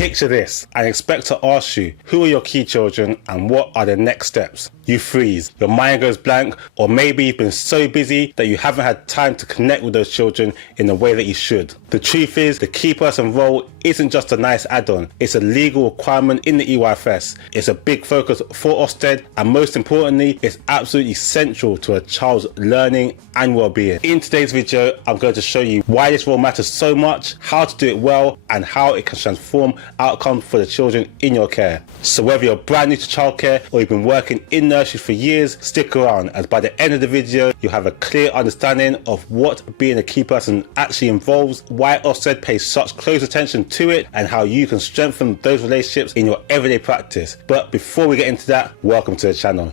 Picture this and expect to ask you, who are your key children and what are the next steps? You freeze, your mind goes blank, or maybe you've been so busy that you haven't had time to connect with those children in the way that you should. The truth is, the key person role isn't just a nice add-on, it's a legal requirement in the EYFS. It's a big focus for Ofsted, and most importantly, it's absolutely central to a child's learning and well-being. In today's video, I'm going to show you why this role matters so much, how to do it well, and how it can transform outcomes for the children in your care. So whether you're brand new to childcare or you've been working in nursery for years, stick around, as by the end of the video, you'll have a clear understanding of what being a key person actually involves, why Ofsted pays such close attention to it, and how you can strengthen those relationships in your everyday practice. But before we get into that, welcome to the channel.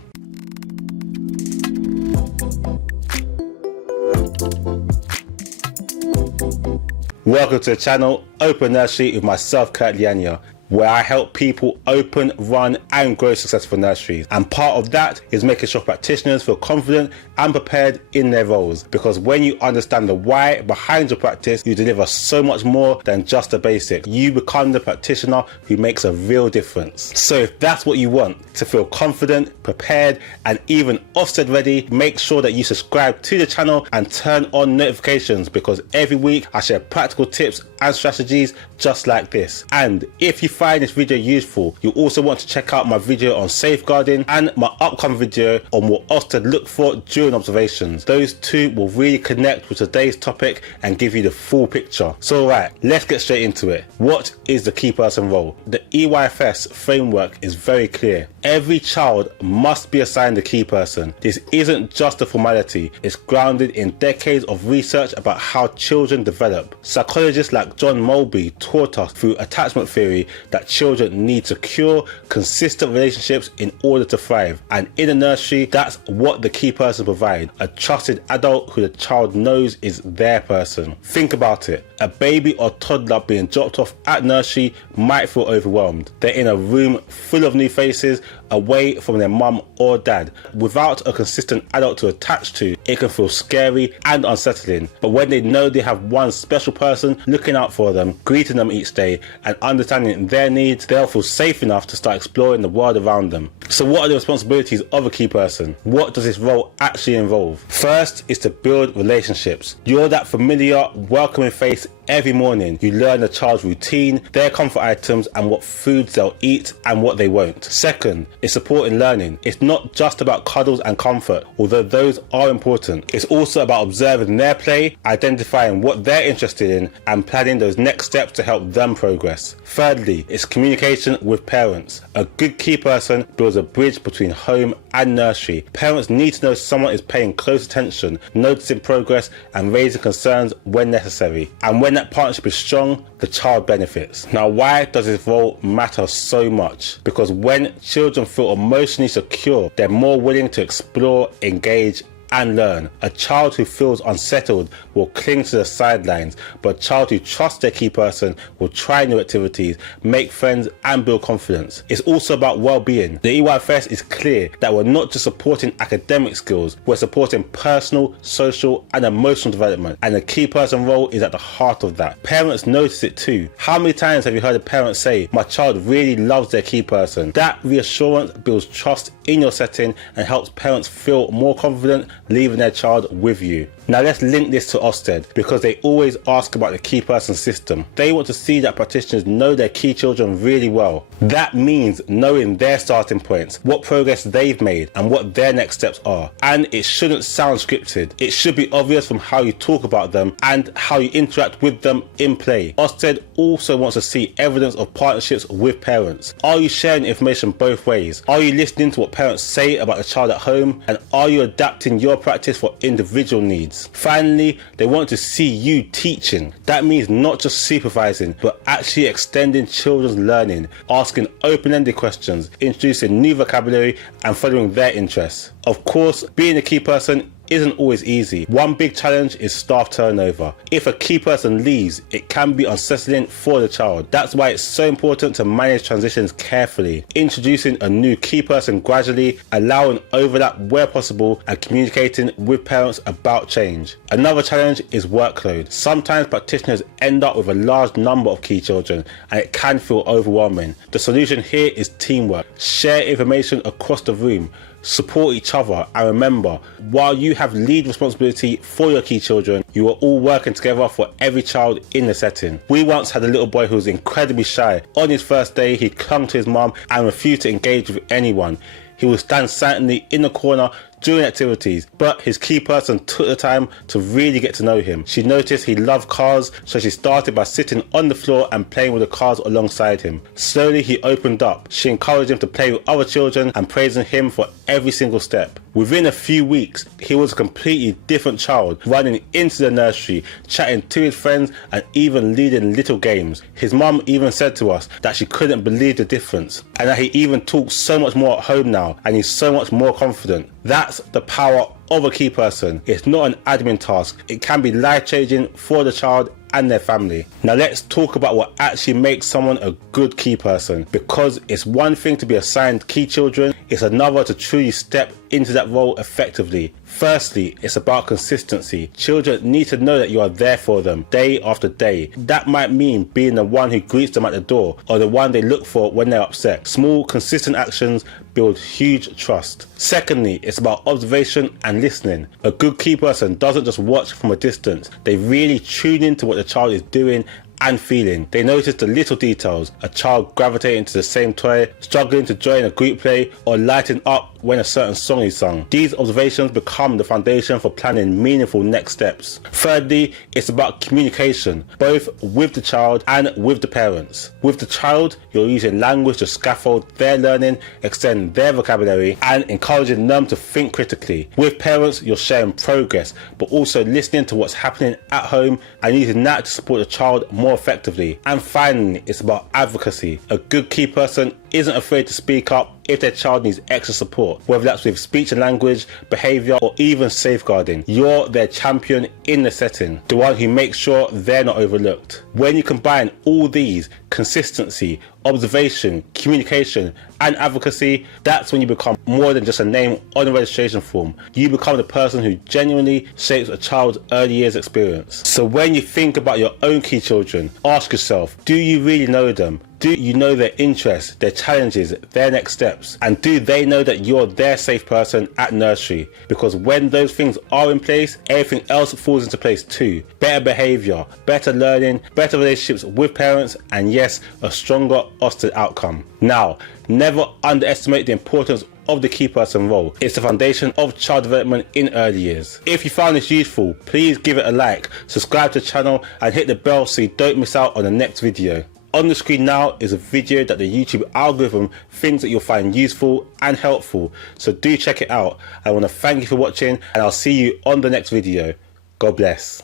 Welcome to the channel, Open Nursery, with myself, Kurt Liania, where I help people open, run and grow successful nurseries. And part of that is making sure practitioners feel confident and prepared in their roles. Because when you understand the why behind your practice, you deliver so much more than just the basic. You become the practitioner who makes a real difference. So if that's what you want, to feel confident, prepared and even Ofsted ready, make sure that you subscribe to the channel and turn on notifications, because every week I share practical tips and strategies just like this. And if you find this video useful, you also want to check out my video on safeguarding and my upcoming video on what Ofsted look for during observations. Those two will really connect with today's topic and give you the full picture. So alright, let's get straight into it. What is the key person role? The EYFS framework is very clear. Every child must be assigned a key person. This isn't just a formality, it's grounded in decades of research about how children develop. Psychologists like John Mulby taught us through attachment theory that children need secure, consistent relationships in order to thrive. And in a nursery, that's what the key person provides. A trusted adult who the child knows is their person. Think about it. A baby or toddler being dropped off at nursery might feel overwhelmed. They're in a room full of new faces, away from their mum or dad. Without a consistent adult to attach to, it can feel scary and unsettling. But when they know they have one special person looking out for them, greeting them each day and understanding their needs, they'll feel safe enough to start exploring the world around them. So what are the responsibilities of a key person? What does this role actually involve? First is to build relationships. You're that familiar, welcoming face every morning. You learn the child's routine, their comfort items and what foods they'll eat and what they won't. Second is supporting learning. It's not just about cuddles and comfort, although those are important. It's also about observing their play, identifying what they're interested in and planning those next steps to help them progress. Thirdly, it's communication with parents. A good key person builds a bridge between home and nursery. Parents need to know someone is paying close attention, noticing progress and raising concerns when necessary. And when that partnership is strong, the child benefits. Now, why does this role matter so much? Because when children feel emotionally secure, they're more willing to explore, engage and learn. A child who feels unsettled will cling to the sidelines, but a child who trusts their key person will try new activities, make friends and build confidence. It's also about well-being. The EYFS is clear that we're not just supporting academic skills, we're supporting personal, social and emotional development, and the key person role is at the heart of that. Parents notice it too. How many times have you heard a parent say, "My child really loves their key person"? That reassurance builds trust in your setting and helps parents feel more confident leaving their child with you. Now let's link this to Ofsted, because they always ask about the key person system. They want to see that practitioners know their key children really well. That means knowing their starting points, what progress they've made and what their next steps are. And it shouldn't sound scripted. It should be obvious from how you talk about them and how you interact with them in play. Ofsted also wants to see evidence of partnerships with parents. Are you sharing information both ways? Are you listening to what parents say about the child at home? And are you adapting your practice for individual needs? Finally, they want to see you teaching. That means not just supervising, but actually extending children's learning, asking open-ended questions, introducing new vocabulary and following their interests. Of course, being a key person isn't always easy. One big challenge is staff turnover. If a key person leaves, it can be unsettling for the child. That's why it's so important to manage transitions carefully, introducing a new key person gradually, allowing overlap where possible, and communicating with parents about change. Another challenge is workload. Sometimes practitioners end up with a large number of key children, and it can feel overwhelming. The solution here is teamwork. Share information across the room, support each other, and remember, while you have lead responsibility for your key children, you are all working together for every child in the setting. We once had a little boy who was incredibly shy. On his first day, he clung to his mum and refused to engage with anyone. He would stand silently in the corner during activities, but his key person took the time to really get to know him. She noticed he loved cars, so she started by sitting on the floor and playing with the cars alongside him. Slowly he opened up. She encouraged him to play with other children and praising him for every single step. Within a few weeks, he was a completely different child, running into the nursery, chatting to his friends, and even leading little games. His mum even said to us that she couldn't believe the difference, and that he even talks so much more at home now, and he's so much more confident. That's the power of a key person. It's not an admin task. It can be life-changing for the child and their family. Now let's talk about what actually makes someone a good key person, because it's one thing to be assigned key children, it's another to truly step into that role effectively. Firstly, it's about consistency. Children need to know that you are there for them day after day. That might mean being the one who greets them at the door, or the one they look for when they're upset. Small, consistent actions build huge trust. Secondly, it's about observation and listening. A good key person doesn't just watch from a distance. They really tune into what the child is doing and feeling. They notice the little details, a child gravitating to the same toy, struggling to join a group play, or lighting up when a certain song is sung. These observations become the foundation for planning meaningful next steps. Thirdly, it's about communication, both with the child and with the parents. With the child, you're using language to scaffold their learning, extend their vocabulary, and encouraging them to think critically. With parents, you're sharing progress, but also listening to what's happening at home and using that to support the child more effectively. And finally, it's about advocacy. A good key person isn't afraid to speak up if their child needs extra support, whether that's with speech and language, behaviour, or even safeguarding. You're their champion in the setting, the one who makes sure they're not overlooked. When you combine all these, consistency, observation, communication, and advocacy, that's when you become more than just a name on a registration form. You become the person who genuinely shapes a child's early years experience. So when you think about your own key children, ask yourself, do you really know them? Do you know their interests, their challenges, their next steps? And do they know that you're their safe person at nursery? Because when those things are in place, everything else falls into place too. Better behaviour, better learning, better relationships with parents, and yes, a stronger Ofsted outcome. Now, never underestimate the importance of the key person role. It's the foundation of child development in early years. If you found this useful, please give it a like, subscribe to the channel, and hit the bell so you don't miss out on the next video. On the screen now is a video that the YouTube algorithm thinks that you'll find useful and helpful, so do check it out. I want to thank you for watching, and I'll see you on the next video. God bless.